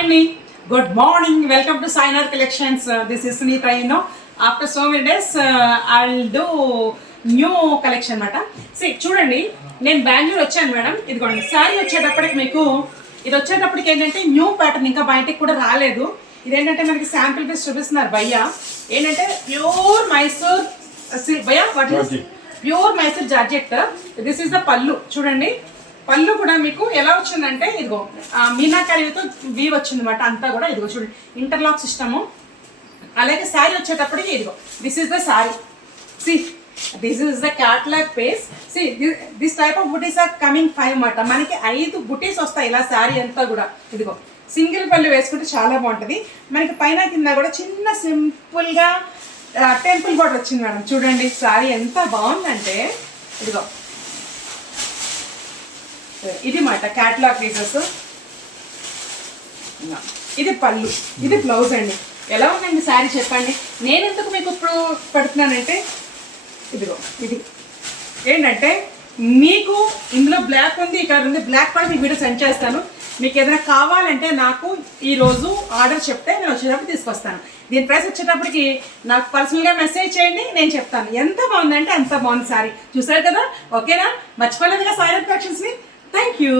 అండి, good morning. Welcome to Sainath collections. This is Sunitha. After so many days I will do new collection అనమాట. చూడండి, నేను బెంగళూరు వచ్చాను madam. ఇదిగోండి శారీ వచ్చేటప్పటికి మీకు ఇది వచ్చేటప్పటికి ఏంటంటే న్యూ ప్యాటర్న్, ఇంకా బయటకి కూడా రాలేదు. ఇదేంటంటే మనకి శాంపిల్ పీస్ చూపిస్తున్నారు భయ్య. ఏంటంటే ప్యూర్ మైసూర్ భయ్య, what is pure Mysore georgette. This is the పళ్ళు. చూడండి, పళ్ళు కూడా మీకు ఎలా వచ్చిందంటే ఇదిగో మీనాకారితో వీవ్ వచ్చింది అనమాట. అంతా కూడా ఇదిగో చూడండి, ఇంటర్లాక్ సిస్టము. అలాగే శారీ వచ్చేటప్పటికి ఇదిగో this is the sari. See this is the catalogue piece. See this type of బుటీస్ ఆర్ కమింగ్ 5 అన్నమాట. మనకి 5 బుటీస్ వస్తాయి ఇలా శారీ అంతా కూడా. ఇదిగో సింగిల్ పళ్ళు వేసుకుంటే చాలా బాగుంటుంది. మనకి పైన కింద కూడా చిన్న సింపుల్గా టెంపుల్ బోర్డర్ వచ్చింది మేడం. చూడండి శారీ ఎంత బాగుందంటే ఇదిగో ఇది మాట క్యాట్లాగ్ పీసెస్. ఇది పళ్ళు, ఇది బ్లౌజ్ అండి. ఎలా ఉందండి శారీ చెప్పండి. నేను ఎందుకు మీకు ఇప్పుడు పెడుతున్నానంటే ఇదిగో ఇది ఏంటంటే మీకు ఇందులో బ్లాక్ ఉంది, ఇక్కడ ఉంది. బ్లాక్ కూడా మీకు వీడియో సెండ్ చేస్తాను. మీకు ఏదైనా కావాలంటే నాకు ఈరోజు ఆర్డర్ చెప్తే నేను వచ్చేటప్పుడు తీసుకొస్తాను. దీని ప్రైస్ వచ్చేటప్పటికి నాకు పర్సనల్గా మెసేజ్ చేయండి, నేను చెప్తాను. ఎంత బాగుందంటే అంత బాగుంది శారీ. చూసారు కదా, ఓకేనా? మర్చిపోలేదుగా సాయినాథ్ కలెక్షన్స్ని. Thank you.